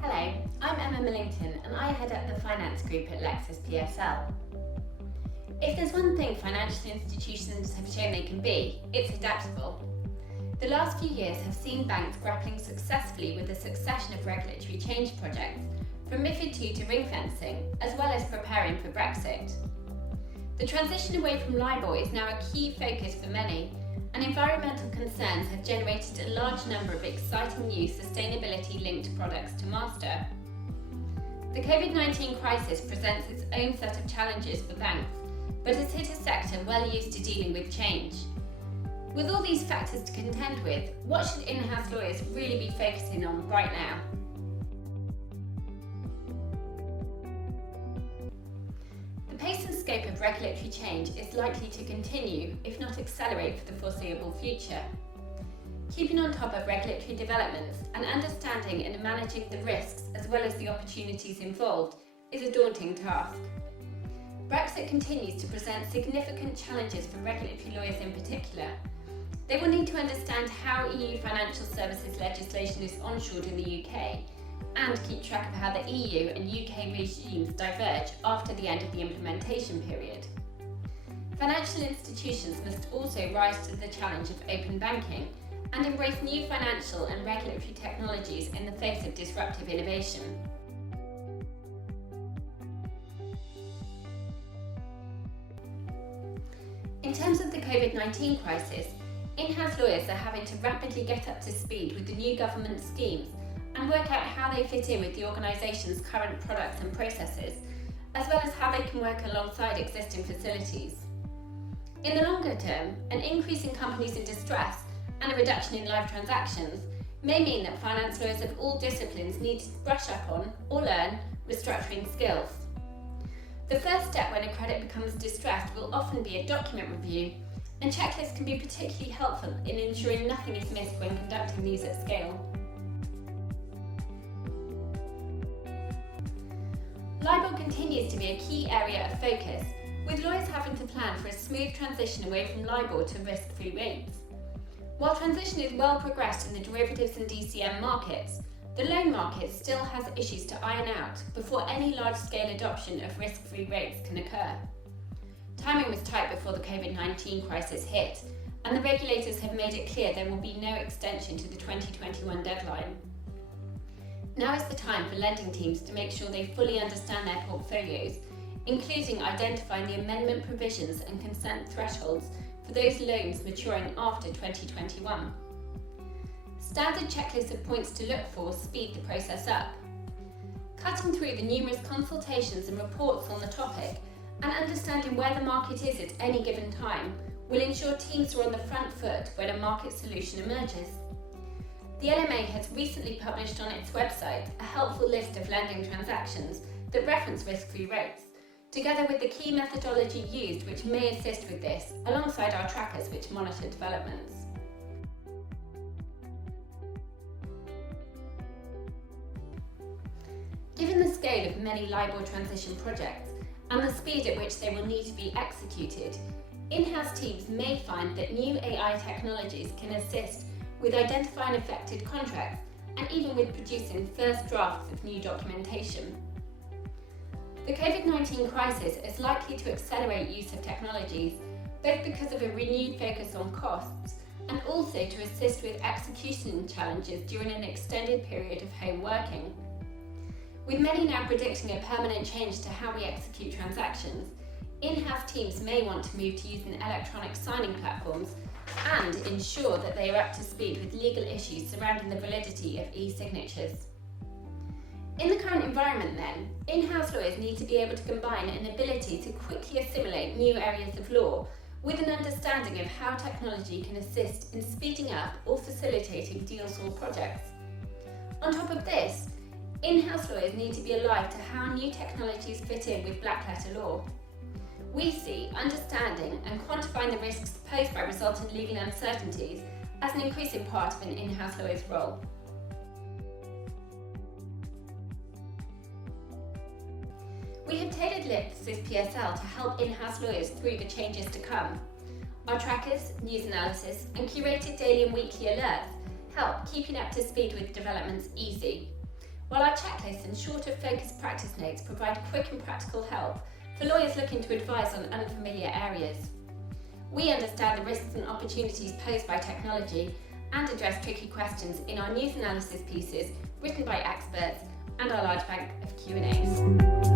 Hello, I'm Emma Millington and I head up the Finance Group at LexisPSL. If there's one thing financial institutions have shown they can be, it's adaptable. The last few years have seen banks grappling successfully with a succession of regulatory change projects, from MiFID II to ring fencing, as well as preparing for Brexit. The transition away from LIBOR is now a key focus for many, and environmental concerns have generated a large number of exciting new sustainability-linked products to master. The COVID-19 crisis presents its own set of challenges for banks, but has hit a sector well used to dealing with change. With all these factors to contend with, what should in-house lawyers really be focusing on right now? The pace and scope of regulatory change is likely to continue, if not accelerate, for the foreseeable future. Keeping on top of regulatory developments and understanding and managing the risks as well as the opportunities involved is a daunting task. Brexit continues to present significant challenges for regulatory lawyers in particular. They will need to understand how EU financial services legislation is onshored in the UK and keep track of how the EU and UK regimes diverge after the end of the implementation period. Financial institutions must also rise to the challenge of open banking and embrace new financial and regulatory technologies in the face of disruptive innovation. In terms of the COVID-19 crisis, in-house lawyers are having to rapidly get up to speed with the new government schemes and work out how they fit in with the organisation's current products and processes, as well as how they can work alongside existing facilities. In the longer term, an increase in companies in distress and a reduction in live transactions may mean that finance lawyers of all disciplines need to brush up on or learn restructuring skills. The first step when a credit becomes distressed will often be a document review, and checklists can be particularly helpful in ensuring nothing is missed when conducting these at scale. LIBOR continues to be a key area of focus, with lawyers having to plan for a smooth transition away from LIBOR to risk-free rates. While transition is well progressed in the derivatives and DCM markets, the loan market still has issues to iron out before any large-scale adoption of risk-free rates can occur. Timing was tight before the COVID-19 crisis hit, and the regulators have made it clear there will be no extension to the 2021 deadline. Now is the time for lending teams to make sure they fully understand their portfolios, including identifying the amendment provisions and consent thresholds for those loans maturing after 2021. Standard checklists of points to look for speed the process up. Cutting through the numerous consultations and reports on the topic and understanding where the market is at any given time will ensure teams are on the front foot when a market solution emerges. The LMA has recently published on its website a helpful list of lending transactions that reference risk-free rates, together with the key methodology used which may assist with this, alongside our trackers which monitor developments. Given the scale of many LIBOR transition projects and the speed at which they will need to be executed, in-house teams may find that new AI technologies can assist with identifying affected contracts and even with producing first drafts of new documentation. The COVID-19 crisis is likely to accelerate use of technologies, both because of a renewed focus on costs and also to assist with execution challenges during an extended period of home working. With many now predicting a permanent change to how we execute transactions, in-house teams may want to move to using electronic signing platforms and ensure that they are up to speed with legal issues surrounding the validity of e-signatures. In the current environment then, in-house lawyers need to be able to combine an ability to quickly assimilate new areas of law with an understanding of how technology can assist in speeding up or facilitating deals or projects. On top of this, in-house lawyers need to be alive to how new technologies fit in with black letter law. We see understanding and quantifying the risks posed by resultant legal uncertainties as an increasing part of an in-house lawyer's role. We have tailored LexisPSL to help in-house lawyers through the changes to come. Our trackers, news analysis, and curated daily and weekly alerts help keeping up to speed with developments easy, while our checklists and shorter focused practice notes provide quick and practical help for lawyers looking to advise on unfamiliar areas. We understand the risks and opportunities posed by technology and address tricky questions in our news analysis pieces written by experts and our large bank of Q&As.